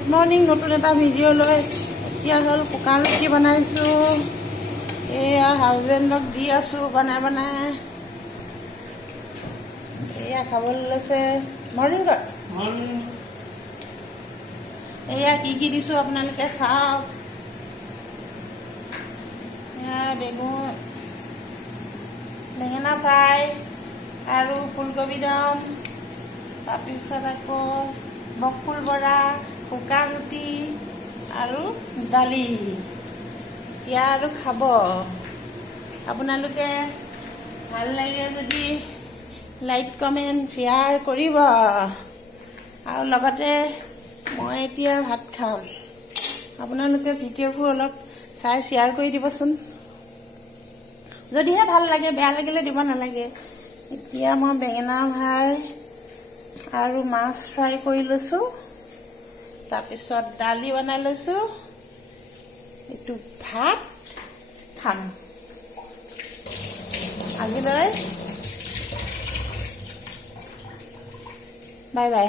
good morning नतुन एटा video लय এতিয়া হল cooker ৰুটি বনাইছো এয়া হাজবেণ্ডক দি আছো বনাই বনাই এয়া খাবলৈ লৈছে মৰ্নিং এয়া কি দিছো আপোনালোকে চাওক এয়া বেঙেনা ফ্ৰাই আৰু ফুলকবি দম তাৰপিছত আকৌ বকফুল বৰা কুকাৰ ৰুটি আৰু দালি ইয়া আৰু খাব আপোনালোকে ভাল লাগে যদি লাইক কমেন্ট শেয়াৰ কৰিব আৰু লগতে মই এতিয়া ভাত খাম আপোনালোকে ভিডিঅ'বোৰ অলপ চাই শেয়াৰ কৰি দিবচোন যদিহে ভাল লাগে বেয়া লাগিলে দিব নালাগে এতিয়া মই বেঙেনা ভাই আৰু মাছ ফ্ৰাই কৰি লৈছো তাৰপিছত দালি বনাই লৈছো এটু ভাত খাম আজিলৈ বাই বাই